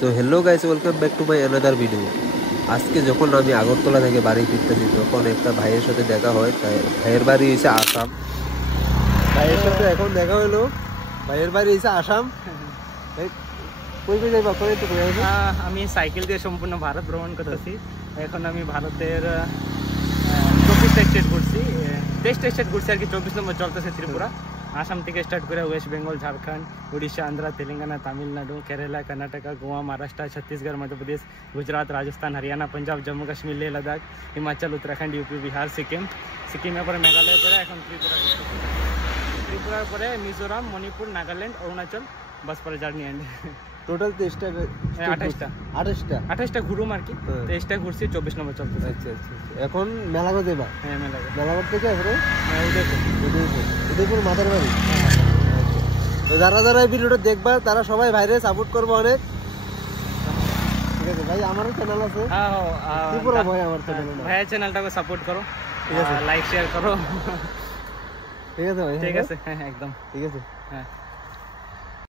তো hello guys, welcome back to my another video. আজকে যখন আমি আগরতলা থেকে বাড়ি ফিরতেছি তখন একটা ভাইয়ের সাথে দেখা হয়। তাই ভাইয়ের বাড়ি হয়েছে আসাম। ভাইয়ের সাথে এখন দেখা হলো। ভাইয়ের বাড়ি হয়েছে আসাম। কই কই যাইবা? কই একটু কই আছো? আমি সাইকেল দিয়ে সম্পূর্ণ ভারত ভ্রমণ করতেছি। এখন আমি ভারতের 24টা স্টেট ঘুরছি, 23টা স্টেট ঘুরছি আর কি। 24 নম্বর চলতেছে ত্রিপুরা। আসাম থেকে স্টার্ট করে ওয়েস্ট বেঙ্গল, ঝাড়খণ্ড, উড়িষ্যা, আন্ধ্রা, তেলেঙ্গানা, তামিলনাড়ু, কেরালা, কর্ণাটকা, গোয়া, মহারাষ্ট্র, ছত্তিশগড়, মধ্যপ্রদেশ, গুজরাট, রাজস্থান, হরিয়ানা, পাঞ্জাব, জম্মু কাশ্মীর, লেহ লাদাখ, হিমাচল, উত্তরাখণ্ড, ইউপি, বিহার, সিকিমের পরে মেঘালয়ের পরে এখন ত্রিপুরার পরে মিজোরাম, মণিপুর, নাগাল্যান্ড, অরুণাচল, বাস পরে জার্নি এন্ড। টোটাল 23টা 28টা ঘুরুম আর কি। 23টা ঘুরছি, 24 নম্বর চলতেছে। আচ্ছা আচ্ছা। এখন মেলাঘর যাইবা? হ্যাঁ, মেলাঘর থেকে আসলে উদয়পুর। উদয়পুর মাতার বাড়ি। তো যারা যারা এই ভিডিওটা দেখবা তারা সবাই ভাইরে সাপোর্ট করবো অনেক। ঠিক আছে ভাই, আমারও চ্যানেল আছে ত্রিপুরা ভাই, আমার চ্যানেল ভাইয়া চ্যানেলটাকে সাপোর্ট করো, লাইক শেয়ার করো। ঠিক আছে ভাই? ঠিক আছে, হ্যাঁ একদম ঠিক আছে। হ্যাঁ।